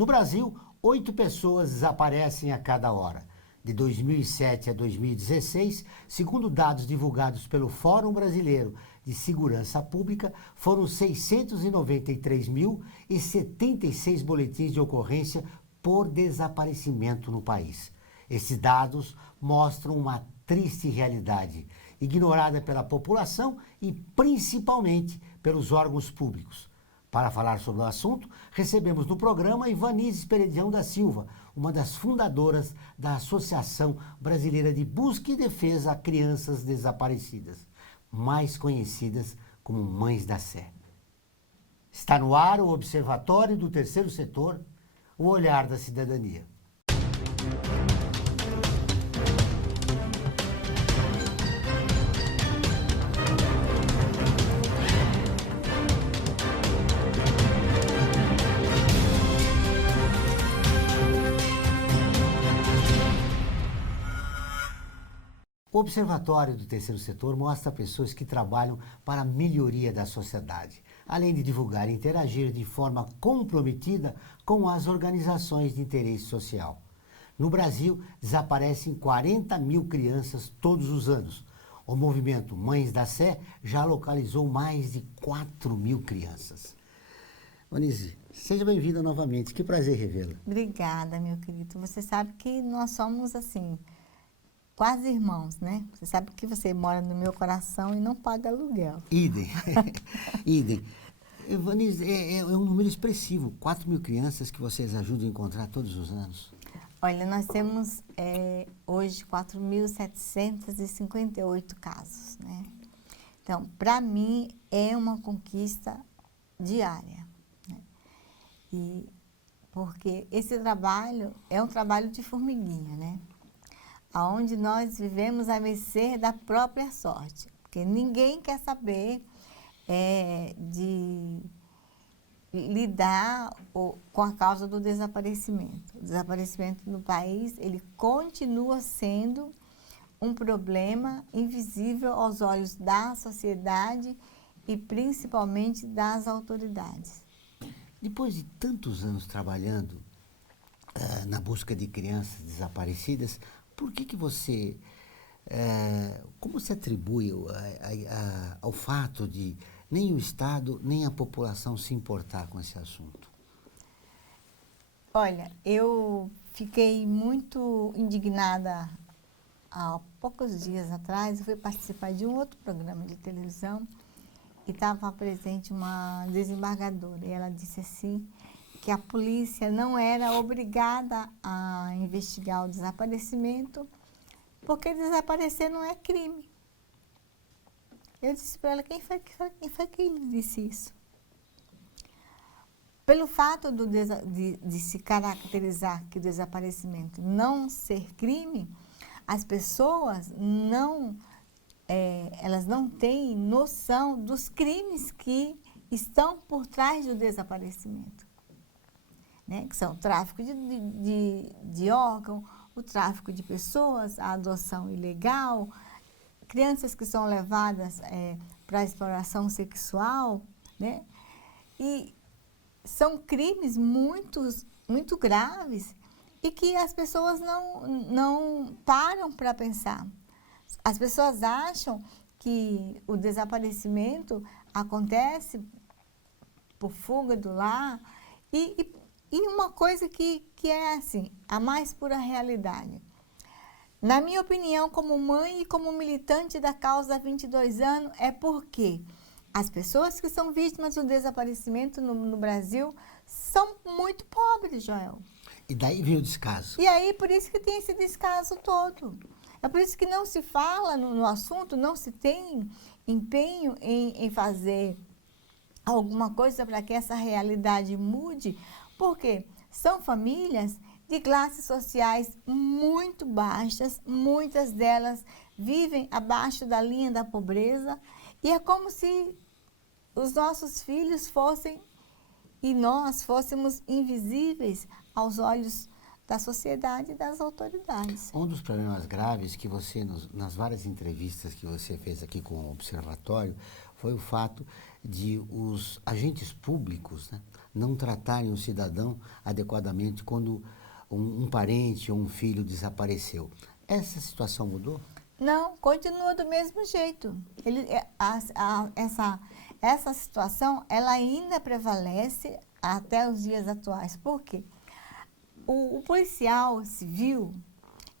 No Brasil, 8 pessoas desaparecem a cada hora. De 2007 a 2016, segundo dados divulgados pelo Fórum Brasileiro de Segurança Pública, foram 693.076 boletins de ocorrência por desaparecimento no país. Esses dados mostram uma triste realidade, ignorada pela população e principalmente pelos órgãos públicos. Para falar sobre o assunto, recebemos no programa Ivanise Peredião da Silva, uma das fundadoras da Associação Brasileira de Busca e Defesa a Crianças Desaparecidas, mais conhecidas como Mães da Sé. Está no ar o Observatório do Terceiro Setor, o olhar da cidadania. O Observatório do Terceiro Setor mostra pessoas que trabalham para a melhoria da sociedade, além de divulgar e interagir de forma comprometida com as organizações de interesse social. No Brasil, desaparecem 40 mil crianças todos os anos. O movimento Mães da Sé já localizou mais de 4 mil crianças. Ivanise, seja bem-vinda novamente. Que prazer revê-la. Obrigada, meu querido. Você sabe que nós somos, assim, quase irmãos, né? Você sabe que você mora no meu coração e não paga aluguel. Idem. Idem. Ivanise, é um número expressivo. 4 mil crianças que vocês ajudam a encontrar todos os anos. Olha, nós temos hoje 4.758 casos, né? Então, para mim, é uma conquista diária, né? E porque esse trabalho é um trabalho de formiguinha, né? Onde nós vivemos à mercê da própria sorte, porque ninguém quer saber de lidar com a causa do desaparecimento. O desaparecimento no país, ele continua sendo um problema invisível aos olhos da sociedade e principalmente das autoridades. Depois de tantos anos trabalhando na busca de crianças desaparecidas, por que você, como se atribui ao fato de nem o Estado, nem a população se importar com esse assunto? Olha, eu fiquei muito indignada há poucos dias atrás. Eu fui participar de um outro programa de televisão e estava presente uma desembargadora. E ela disse assim, que a polícia não era obrigada a investigar o desaparecimento, porque desaparecer não é crime. Eu disse para ela, quem foi que lhe disse isso? Pelo fato de se caracterizar que o desaparecimento não ser crime, as pessoas elas não têm noção dos crimes que estão por trás do desaparecimento, né? Que são o tráfico de órgão, o tráfico de pessoas, a adoção ilegal, crianças que são levadas para a exploração sexual, né? E são crimes muito graves e que as pessoas não param para pensar. As pessoas acham que o desaparecimento acontece por fuga do lar e uma coisa que é assim, a mais pura realidade. Na minha opinião, como mãe e como militante da causa há 22 anos, é porque as pessoas que são vítimas do desaparecimento no Brasil são muito pobres, Joel. E daí vem o descaso. E aí, por isso que tem esse descaso todo. É por isso que não se fala no assunto, não se tem empenho em fazer alguma coisa para que essa realidade mude, porque são famílias de classes sociais muito baixas, muitas delas vivem abaixo da linha da pobreza, e é como se os nossos filhos fossem, e nós fôssemos invisíveis aos olhos da sociedade e das autoridades. Um dos problemas graves que você, nas várias entrevistas que você fez aqui com o Observatório, foi o fato de os agentes públicos, né, não tratarem o cidadão adequadamente quando um parente ou um filho desapareceu. Essa situação mudou? Não, continua do mesmo jeito. Essa situação, ela ainda prevalece até os dias atuais. Por quê? O policial civil,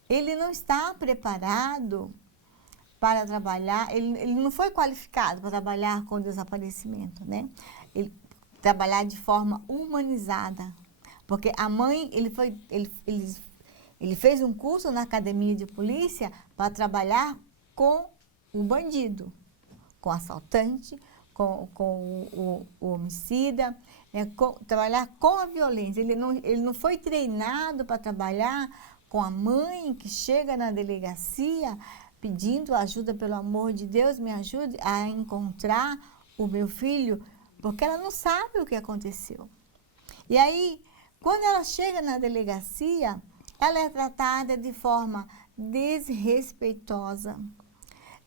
ele não está preparado para trabalhar, ele não foi qualificado para trabalhar com desaparecimento, né? Ele trabalhar de forma humanizada. Porque a mãe, ele fez um curso na academia de polícia para trabalhar com o bandido, com o assaltante, com o homicida, né, trabalhar com a violência. Ele não foi treinado para trabalhar com a mãe que chega na delegacia pedindo ajuda, pelo amor de Deus, me ajude a encontrar o meu filho, porque ela não sabe o que aconteceu. E aí, quando ela chega na delegacia, ela é tratada de forma desrespeitosa,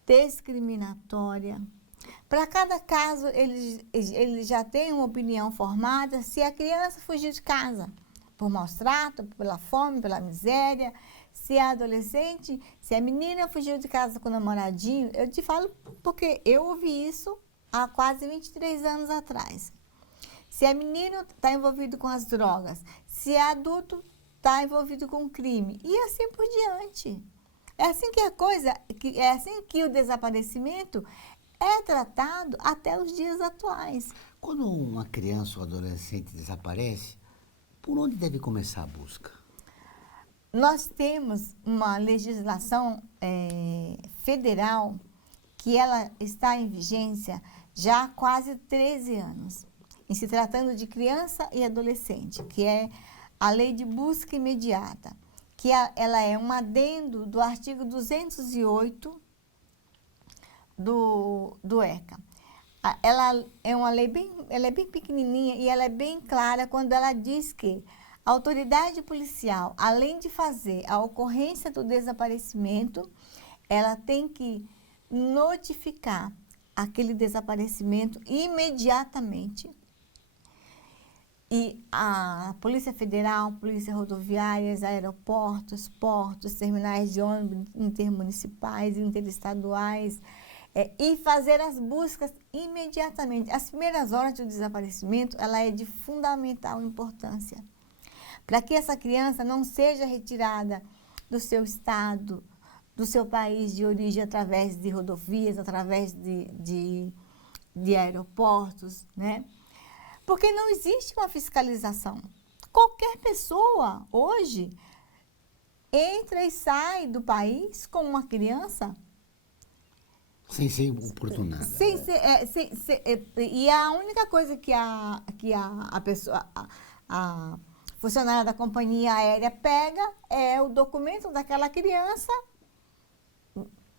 discriminatória. Para cada caso, ele já tem uma opinião formada se a criança fugir de casa, por maus tratos, pela fome, pela miséria, se é adolescente, se a menina fugiu de casa com o namoradinho. Eu te falo porque eu ouvi isso há quase 23 anos atrás. Se é menino, está envolvido com as drogas. Se é adulto, está envolvido com crime. E assim por diante. É assim que a coisa, é assim que o desaparecimento é tratado até os dias atuais. Quando uma criança ou adolescente desaparece, por onde deve começar a busca? Nós temos uma legislação federal que ela está em vigência já há quase 13 anos, em se tratando de criança e adolescente, que é a Lei de Busca Imediata, que ela é um adendo do artigo 208 do ECA. Ela é uma lei ela é bem pequenininha e ela é bem clara quando ela diz que a autoridade policial, além de fazer a ocorrência do desaparecimento, ela tem que notificar aquele desaparecimento imediatamente. E a Polícia Federal, Polícia Rodoviárias, aeroportos, portos, terminais de ônibus intermunicipais, interestaduais, e fazer as buscas imediatamente. As primeiras horas do desaparecimento, ela é de fundamental importância, para que essa criança não seja retirada do seu estado, do seu país de origem, através de rodovias, através de aeroportos, né? Porque não existe uma fiscalização. Qualquer pessoa, hoje, entra e sai do país com uma criança. Sem ser importunada. E a única coisa que a pessoa... A funcionária da companhia aérea pega é o documento daquela criança,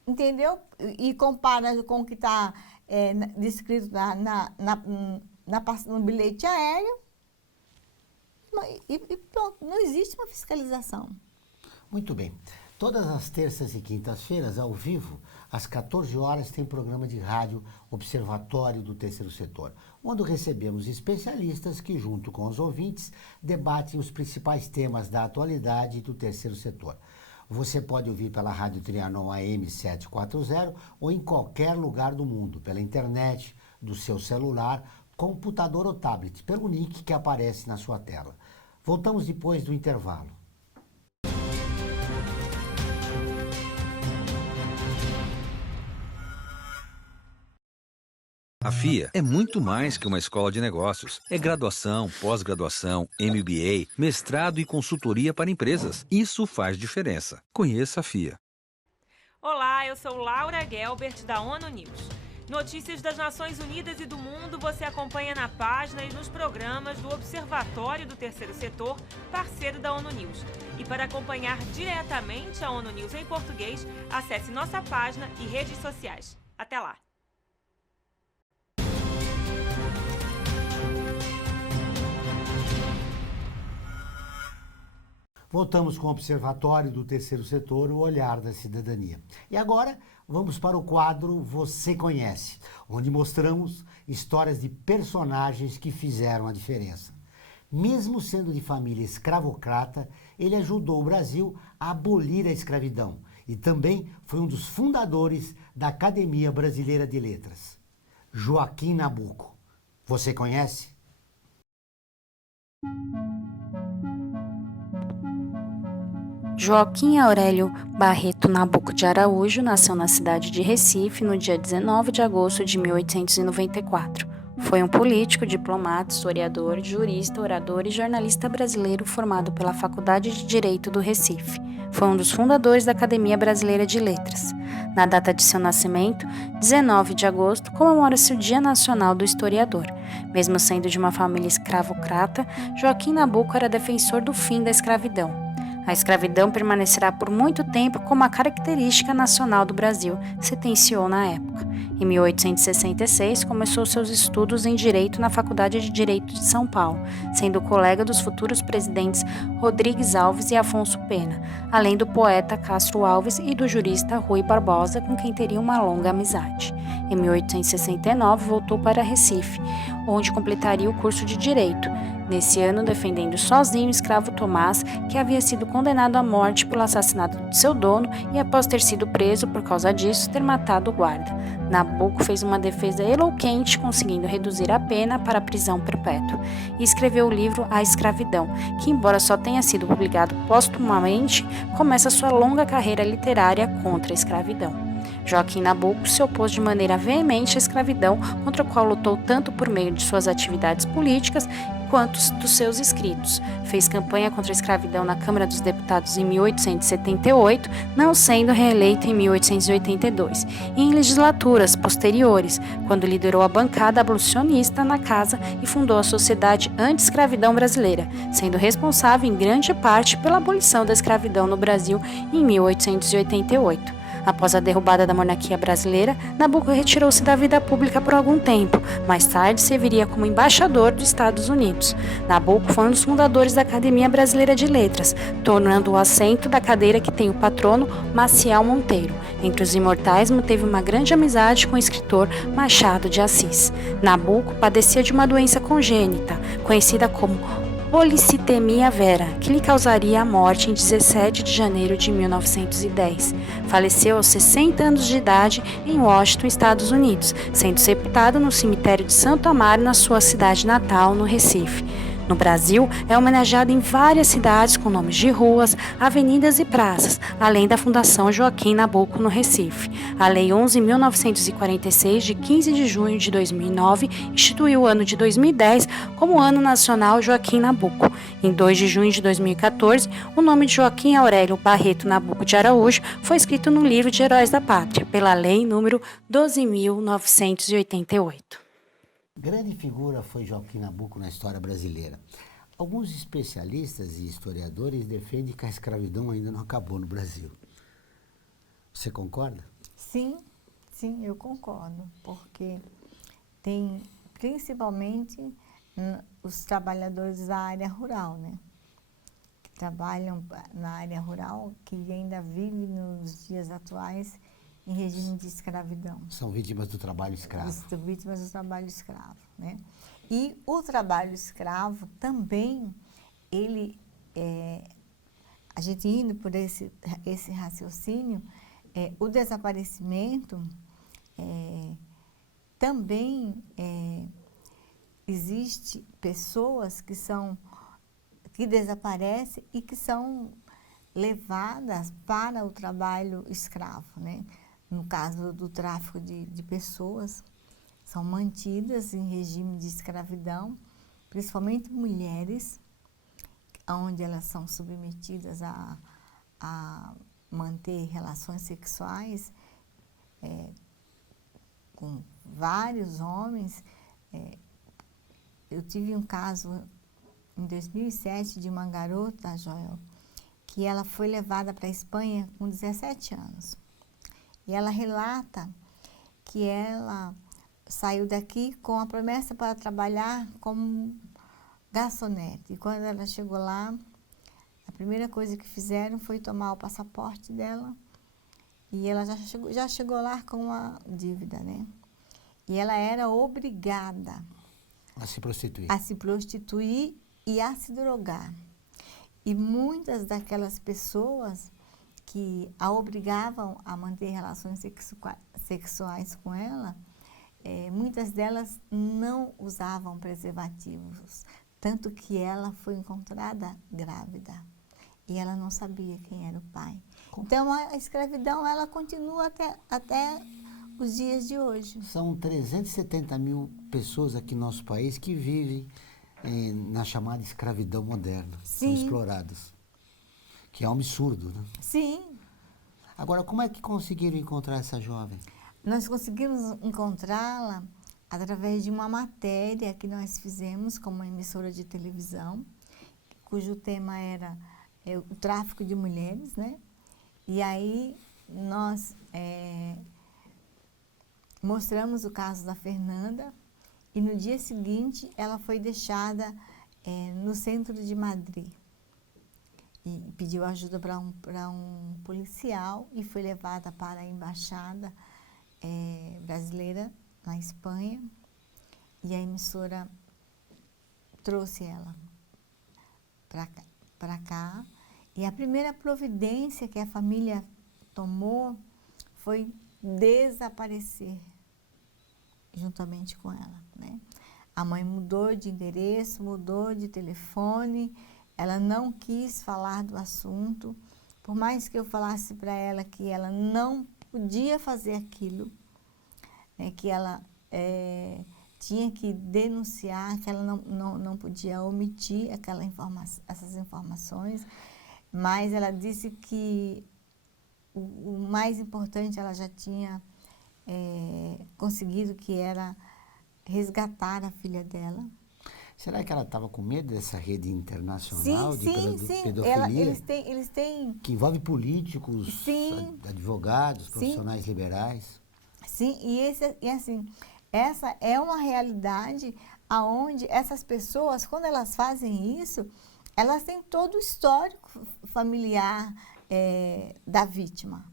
entendeu? E compara com o que está descrito no bilhete aéreo e pronto, não existe uma fiscalização. Muito bem. Todas as terças e quintas-feiras, ao vivo, às 14 horas, tem programa de rádio Observatório do Terceiro Setor, onde recebemos especialistas que, junto com os ouvintes, debatem os principais temas da atualidade do terceiro setor. Você pode ouvir pela Rádio Trianon AM 740 ou em qualquer lugar do mundo, pela internet, do seu celular, computador ou tablet, pelo link que aparece na sua tela. Voltamos depois do intervalo. A FIA é muito mais que uma escola de negócios. É graduação, pós-graduação, MBA, mestrado e consultoria para empresas. Isso faz diferença. Conheça a FIA. Olá, eu sou Laura Gelbert, da ONU News. Notícias das Nações Unidas e do mundo você acompanha na página e nos programas do Observatório do Terceiro Setor, parceiro da ONU News. E para acompanhar diretamente a ONU News em português, acesse nossa página e redes sociais. Até lá! Voltamos com o Observatório do Terceiro Setor, o olhar da cidadania. E agora vamos para o quadro Você Conhece, onde mostramos histórias de personagens que fizeram a diferença. Mesmo sendo de família escravocrata, ele ajudou o Brasil a abolir a escravidão e também foi um dos fundadores da Academia Brasileira de Letras. Joaquim Nabuco. Você conhece? Joaquim Aurélio Barreto Nabuco de Araújo nasceu na cidade de Recife no dia 19 de agosto de 1894. Foi um político, diplomata, historiador, jurista, orador e jornalista brasileiro formado pela Faculdade de Direito do Recife. Foi um dos fundadores da Academia Brasileira de Letras. Na data de seu nascimento, 19 de agosto, comemora-se o Dia Nacional do Historiador. Mesmo sendo de uma família escravocrata, Joaquim Nabuco era defensor do fim da escravidão. A escravidão permanecerá por muito tempo como a característica nacional do Brasil, sentenciou na época. Em 1866, começou seus estudos em Direito na Faculdade de Direito de São Paulo, sendo colega dos futuros presidentes Rodrigues Alves e Afonso Pena, além do poeta Castro Alves e do jurista Rui Barbosa, com quem teria uma longa amizade. Em 1869, voltou para Recife, onde completaria o curso de Direito. Nesse ano, defendendo sozinho o escravo Tomás, que havia sido condenado à morte pelo assassinato de seu dono e, após ter sido preso por causa disso, ter matado o guarda. Nabuco fez uma defesa eloquente, conseguindo reduzir a pena para a prisão perpétua, e escreveu o livro A Escravidão, que, embora só tenha sido publicado póstumamente, começa sua longa carreira literária contra a escravidão. Joaquim Nabuco se opôs de maneira veemente à escravidão, contra a qual lutou tanto por meio de suas atividades políticas quanto dos seus escritos. Fez campanha contra a escravidão na Câmara dos Deputados em 1878, não sendo reeleito em 1882, e em legislaturas posteriores, quando liderou a bancada abolicionista na Casa e fundou a Sociedade Anti-Escravidão Brasileira, sendo responsável em grande parte pela abolição da escravidão no Brasil em 1888. Após a derrubada da monarquia brasileira, Nabuco retirou-se da vida pública por algum tempo. Mais tarde, serviria como embaixador dos Estados Unidos. Nabuco foi um dos fundadores da Academia Brasileira de Letras, tornando o assento da cadeira que tem o patrono Maciel Monteiro. Entre os imortais, manteve uma grande amizade com o escritor Machado de Assis. Nabuco padecia de uma doença congênita, conhecida como policitemia vera, que lhe causaria a morte em 17 de janeiro de 1910. Faleceu aos 60 anos de idade em Washington, Estados Unidos, sendo sepultado no cemitério de Santo Amaro, na sua cidade natal, no Recife. No Brasil, é homenageado em várias cidades com nomes de ruas, avenidas e praças, além da Fundação Joaquim Nabuco no Recife. A Lei 11.946, de 15 de junho de 2009, instituiu o ano de 2010 como Ano Nacional Joaquim Nabuco. Em 2 de junho de 2014, o nome de Joaquim Aurélio Barreto Nabuco de Araújo foi escrito no livro de Heróis da Pátria, pela Lei número 12.988. Grande figura foi Joaquim Nabuco na história brasileira. Alguns especialistas e historiadores defendem que a escravidão ainda não acabou no Brasil. Você concorda? Sim, eu concordo, porque tem principalmente os trabalhadores da área rural, né? Que trabalham na área rural, que ainda vivem nos dias atuais em regime de escravidão. São vítimas do trabalho escravo. São vítimas do trabalho escravo, né? E o trabalho escravo também, a gente indo por esse raciocínio, o desaparecimento também existe pessoas que desaparecem e que são levadas para o trabalho escravo, né? No caso do tráfico de pessoas, são mantidas em regime de escravidão, principalmente mulheres, onde elas são submetidas a manter relações sexuais com vários homens. Eu tive um caso em 2007 de uma garota, Joel, que ela foi levada para a Espanha com 17 anos. E ela relata que ela saiu daqui com a promessa para trabalhar como garçonete. E quando ela chegou lá, a primeira coisa que fizeram foi tomar o passaporte dela. E ela já chegou lá com uma dívida, né? E ela era obrigada a se prostituir. A se prostituir e a se drogar. E muitas daquelas pessoas que a obrigavam a manter relações sexuais com ela, muitas delas não usavam preservativos, tanto que ela foi encontrada grávida e ela não sabia quem era o pai. Então, a escravidão, ela continua até os dias de hoje. São 370 mil pessoas aqui no nosso país que vivem na chamada escravidão moderna. Sim. São exploradas. Que é um absurdo, né? Sim. Agora, como é que conseguiram encontrar essa jovem? Nós conseguimos encontrá-la através de uma matéria que nós fizemos com uma emissora de televisão, cujo tema era o tráfico de mulheres, né? E aí nós mostramos o caso da Fernanda e no dia seguinte ela foi deixada no centro de Madrid e pediu ajuda para um policial e foi levada para a embaixada brasileira na Espanha e a emissora trouxe ela para cá. E a primeira providência que a família tomou foi desaparecer juntamente com ela, né? A mãe mudou de endereço, mudou de telefone, ela não quis falar do assunto, por mais que eu falasse para ela que ela não podia fazer aquilo, né, que ela tinha que denunciar, que ela não podia omitir essas informações, mas ela disse que o mais importante ela já tinha conseguido, que era resgatar a filha dela. Será que ela estava com medo dessa rede internacional de sim. pedofilia? Eles têm... Que envolve políticos, sim, advogados, profissionais sim, liberais. Sim, e assim, essa é uma realidade onde essas pessoas, quando elas fazem isso, elas têm todo o histórico familiar da vítima,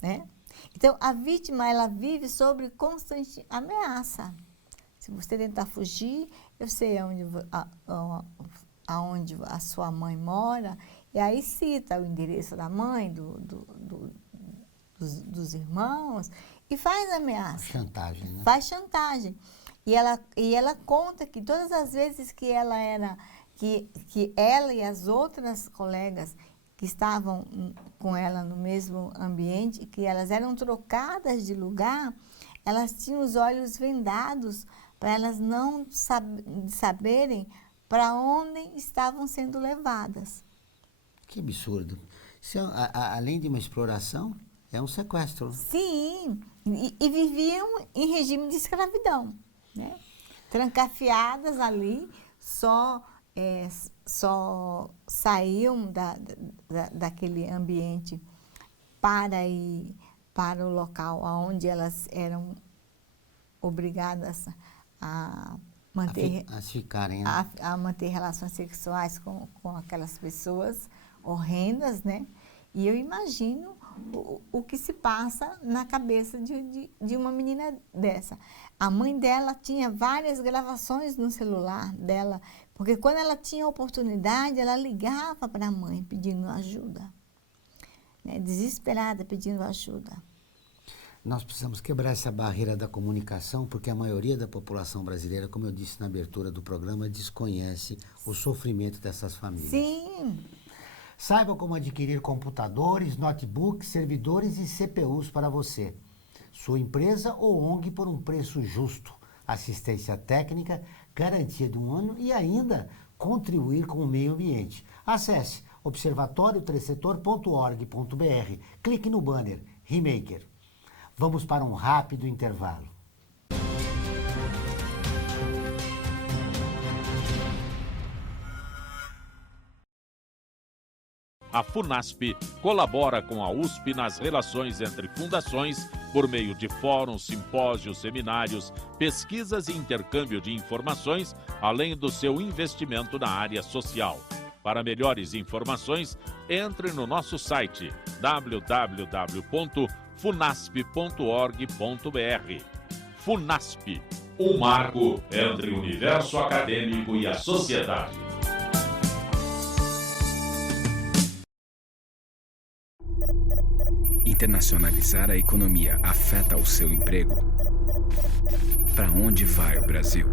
né? Então, a vítima, ela vive sob constante ameaça. Se você tentar fugir, eu sei aonde a sua mãe mora, e aí cita o endereço da mãe, dos irmãos, e faz ameaça. Chantagem, né? Faz chantagem. E ela conta que todas as vezes que ela e as outras colegas que estavam com ela no mesmo ambiente, que elas eram trocadas de lugar, elas tinham os olhos vendados para elas não saberem para onde estavam sendo levadas. Que absurdo. Isso além de uma exploração, é um sequestro. Sim, e viviam em regime de escravidão, né? Trancafiadas ali, só saíam daquele ambiente para ir para o local onde elas eram obrigadas a manter, ficarem, né? a manter relações sexuais com aquelas pessoas horrendas, né? E eu imagino o que se passa na cabeça de uma menina dessa. A mãe dela tinha várias gravações no celular dela, porque quando ela tinha oportunidade, ela ligava para a mãe pedindo ajuda, né? Desesperada, pedindo ajuda. Nós precisamos quebrar essa barreira da comunicação, porque a maioria da população brasileira, como eu disse na abertura do programa, desconhece o sofrimento dessas famílias. Sim. Saiba como adquirir computadores, notebooks, servidores e CPUs para você, sua empresa ou ONG por um preço justo, assistência técnica, garantia de 1 ano e ainda contribuir com o meio ambiente. Acesse observatoriotercetor.org.br, clique no banner Remaker. Vamos para um rápido intervalo. A FUNASP colabora com a USP nas relações entre fundações por meio de fóruns, simpósios, seminários, pesquisas e intercâmbio de informações, além do seu investimento na área social. Para melhores informações, entre no nosso site www.funasp.org.br. FUNASP, um marco entre o universo acadêmico e a sociedade. Internacionalizar a economia afeta o seu emprego? Para onde vai o Brasil?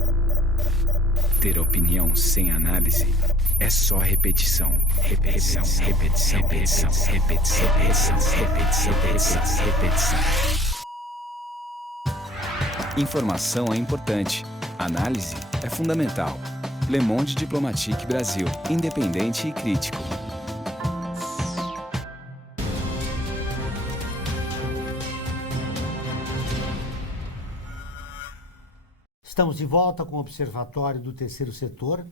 Ter opinião sem análise é só repetição, repetição, repetição, repetição, repetição, repetição, repetição, repetição, repetição. Informação é importante, análise é fundamental. Le Monde Diplomatique Brasil, independente e crítico. Estamos de volta com o Observatório do Terceiro Setor,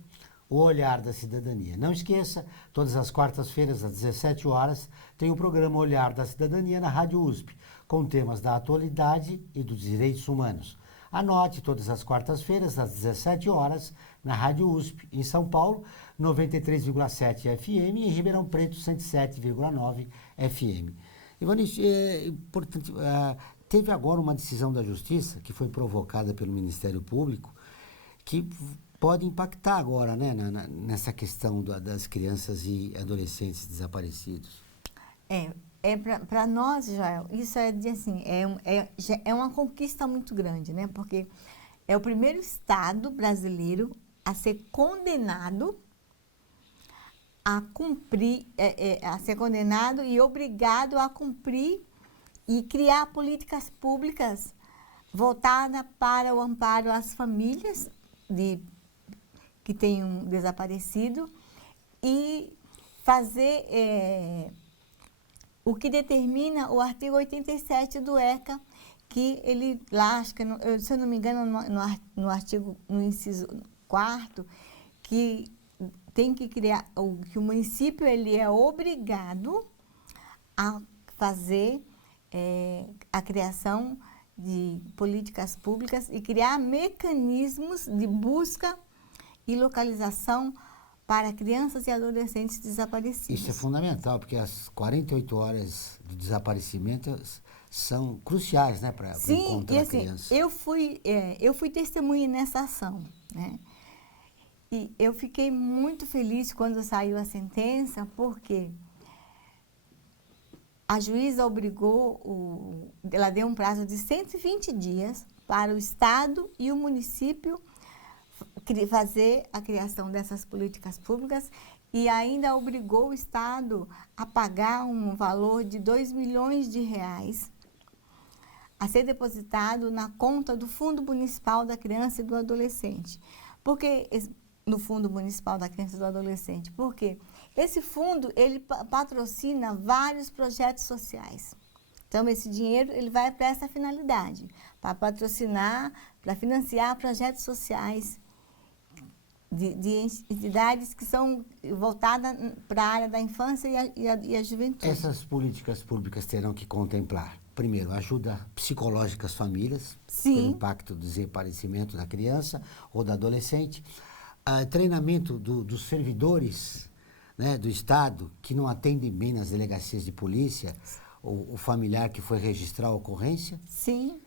o Olhar da Cidadania. Não esqueça, todas as quartas-feiras, às 17 horas, tem o programa Olhar da Cidadania na Rádio USP, com temas da atualidade e dos direitos humanos. Anote, todas as quartas-feiras, às 17 horas, na Rádio USP, em São Paulo, 93,7 FM e em Ribeirão Preto, 107,9 FM. Ivanice, é importante... Teve agora uma decisão da Justiça, que foi provocada pelo Ministério Público, que pode impactar agora, né, nessa questão das crianças e adolescentes desaparecidos. Para nós, Joel, isso é uma conquista muito grande, né? Porque é o primeiro Estado brasileiro a ser condenado a cumprir, a ser condenado e obrigado a cumprir e criar políticas públicas voltadas para o amparo às famílias que tenham desaparecido e fazer o que determina o artigo 87 do ECA, que ele lá, acho que, se eu não me engano, no inciso 4º, que tem que criar, que o município ele é obrigado a fazer a criação de políticas públicas e criar mecanismos de busca e localização para crianças e adolescentes desaparecidos. Isso é fundamental, porque as 48 horas de desaparecimento são cruciais, né, para o encontro da criança. Eu fui testemunha nessa ação, né? E eu fiquei muito feliz quando saiu a sentença, porque a juíza ela deu um prazo de 120 dias para o Estado e o município fazer a criação dessas políticas públicas e ainda obrigou o Estado a pagar um valor de R$2 milhões a ser depositado na conta do Fundo Municipal da Criança e do Adolescente. Por que no Fundo Municipal da Criança e do Adolescente? Porque esse fundo, ele patrocina vários projetos sociais. Então, esse dinheiro, ele vai para essa finalidade, para patrocinar, para financiar projetos sociais de entidades que são voltadas para a área da infância e a juventude. Essas políticas públicas terão que contemplar, primeiro, ajuda psicológica às famílias, pelo impacto do desaparecimento da criança ou do adolescente, treinamento dos servidores, né, do Estado, que não atendem bem nas delegacias de polícia, o familiar que foi registrar a ocorrência. Sim.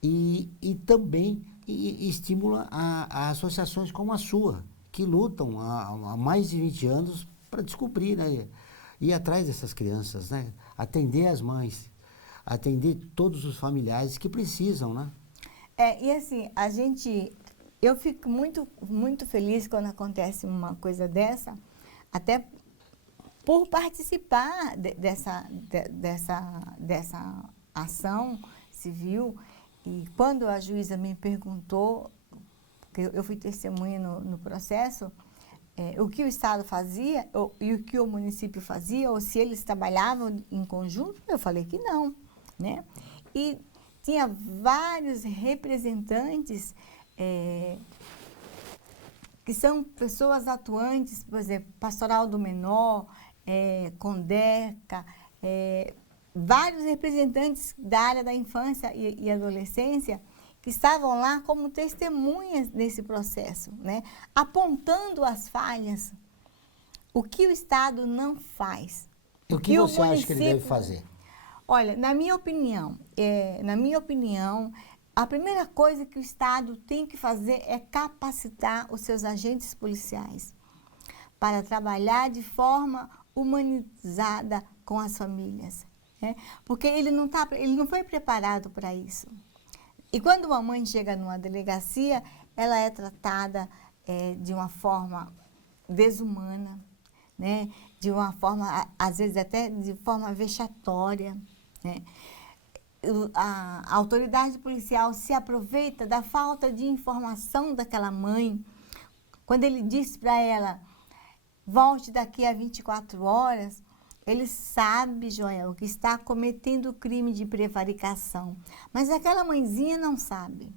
E também estimula a associações como a sua, que lutam há mais de 20 anos para descobrir, né, ir atrás dessas crianças, né, atender as mães, atender todos os familiares que precisam, né? E assim, eu fico muito, muito feliz quando acontece uma coisa dessa, até por participar dessa ação civil. E quando a juíza me perguntou, porque eu fui testemunha no processo, o que o Estado fazia e o que o município fazia, ou se eles trabalhavam em conjunto, eu falei que não, né? E tinha vários representantes que são pessoas atuantes, por exemplo, Pastoral do Menor, Condeca, vários representantes da área da infância e adolescência que estavam lá como testemunhas desse processo, né? Apontando as falhas, o que o Estado não faz. O que você acha que ele deve fazer? Olha, na minha opinião, a primeira coisa que o Estado tem que fazer é capacitar os seus agentes policiais para trabalhar de forma humanizada com as famílias. né? Porque ele não foi preparado para isso. E quando uma mãe chega numa delegacia, ela é tratada de uma forma desumana, né? De uma forma, às vezes até de forma vexatória, né? A autoridade policial se aproveita da falta de informação daquela mãe. Quando ele diz para ela, volte daqui a 24 horas, ele sabe, Joel, que está cometendo crime de prevaricação. Mas aquela mãezinha não sabe.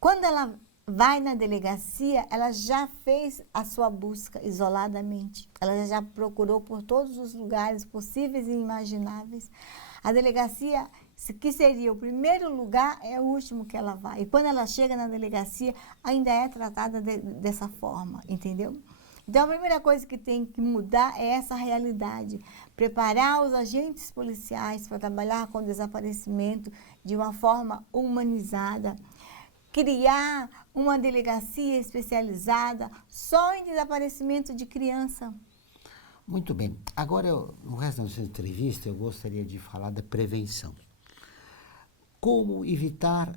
Quando ela vai na delegacia, ela já fez a sua busca isoladamente. Ela já procurou por todos os lugares possíveis e imagináveis. A delegacia, que seria o primeiro lugar, é o último que ela vai. E quando ela chega na delegacia, ainda é tratada dessa forma, entendeu? Então, a primeira coisa que tem que mudar é essa realidade. Preparar os agentes policiais para trabalhar com desaparecimento de uma forma humanizada. Criar uma delegacia especializada só em desaparecimento de criança. Muito bem. Agora, no resto da nossa entrevista, eu gostaria de falar da prevenção. Como evitar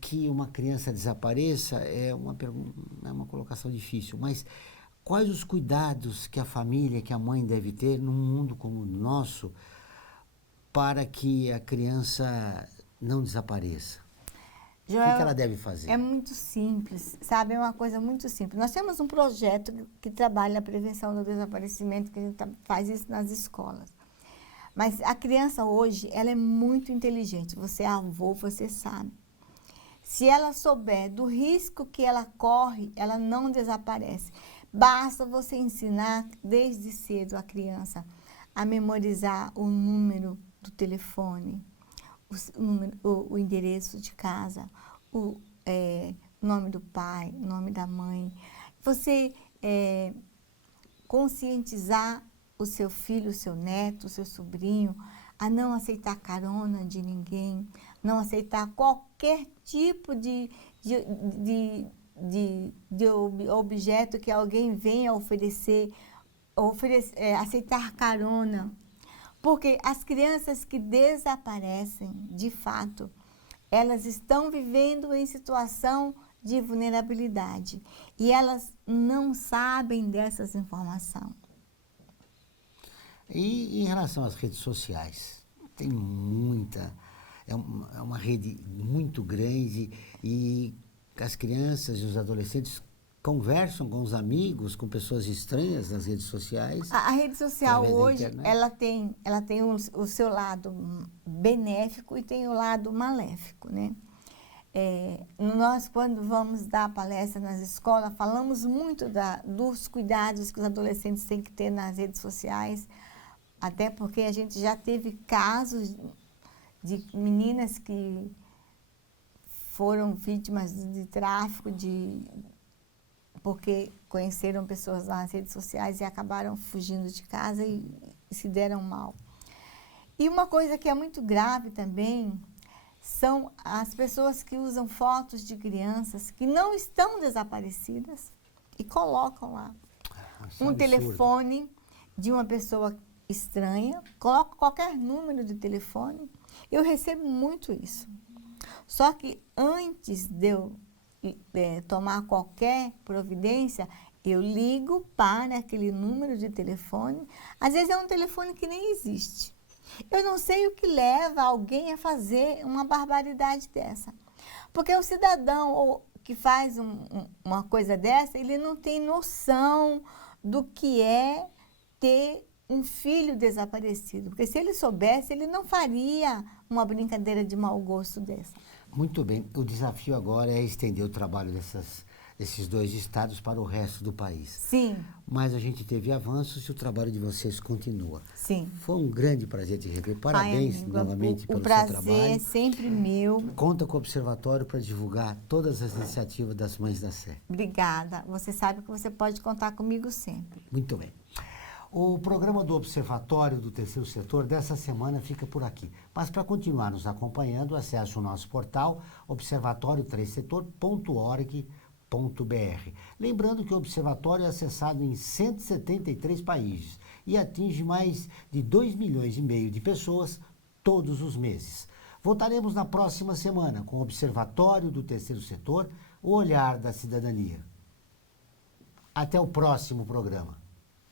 que uma criança desapareça é uma colocação difícil, mas quais os cuidados que a família, que a mãe deve ter num mundo como o nosso para que a criança não desapareça? Joel, o que ela deve fazer? É muito simples, sabe? É uma coisa muito simples. Nós temos um projeto que trabalha a prevenção do desaparecimento, que a gente faz isso nas escolas. Mas a criança hoje, ela é muito inteligente. Você é avô, você sabe. Se ela souber do risco que ela corre, ela não desaparece. Basta você ensinar desde cedo a criança a memorizar o número do telefone, o endereço de casa, o nome do pai, o nome da mãe. Você conscientizar o seu filho, o seu neto, o seu sobrinho, a não aceitar carona de ninguém, não aceitar qualquer tipo de objeto que alguém venha oferecer, aceitar carona. Porque as crianças que desaparecem, de fato, elas estão vivendo em situação de vulnerabilidade e elas não sabem dessas informações. E em relação às redes sociais, tem muita, é uma rede muito grande e as crianças e os adolescentes conversam com os amigos, com pessoas estranhas nas redes sociais. A rede social hoje, ela tem o seu lado benéfico e tem o lado maléfico, né? Nós, quando vamos dar palestra nas escolas, falamos muito dos cuidados que os adolescentes têm que ter nas redes sociais, até porque a gente já teve casos de meninas que foram vítimas de tráfico, porque conheceram pessoas nas redes sociais e acabaram fugindo de casa e se deram mal. E uma coisa que é muito grave também são as pessoas que usam fotos de crianças que não estão desaparecidas e colocam lá um telefone de uma pessoa estranha, coloca qualquer número de telefone. Eu recebo muito isso. Só que antes de eu tomar qualquer providência, eu ligo para aquele número de telefone. Às vezes é um telefone que nem existe. Eu não sei o que leva alguém a fazer uma barbaridade dessa. Porque o cidadão que faz uma coisa dessa, ele não tem noção do que é ter um filho desaparecido. Porque se ele soubesse, ele não faria uma brincadeira de mau gosto dessa. Muito bem. O desafio agora é estender o trabalho desses dois estados para o resto do país. Sim. Mas a gente teve avanços e o trabalho de vocês continua. Sim. Foi um grande prazer te rever. Parabéns novamente pelo seu trabalho. O prazer é sempre meu. Conta com o Observatório para divulgar todas as iniciativas das Mães da Sé. Obrigada. Você sabe que você pode contar comigo sempre. Muito bem. O programa do Observatório do Terceiro Setor dessa semana fica por aqui. Mas para continuar nos acompanhando, acesse o nosso portal observatorioterceirsetor.org.br. Lembrando que o Observatório é acessado em 173 países e atinge mais de 2,5 milhões de pessoas todos os meses. Voltaremos na próxima semana com o Observatório do Terceiro Setor, o olhar da cidadania. Até o próximo programa.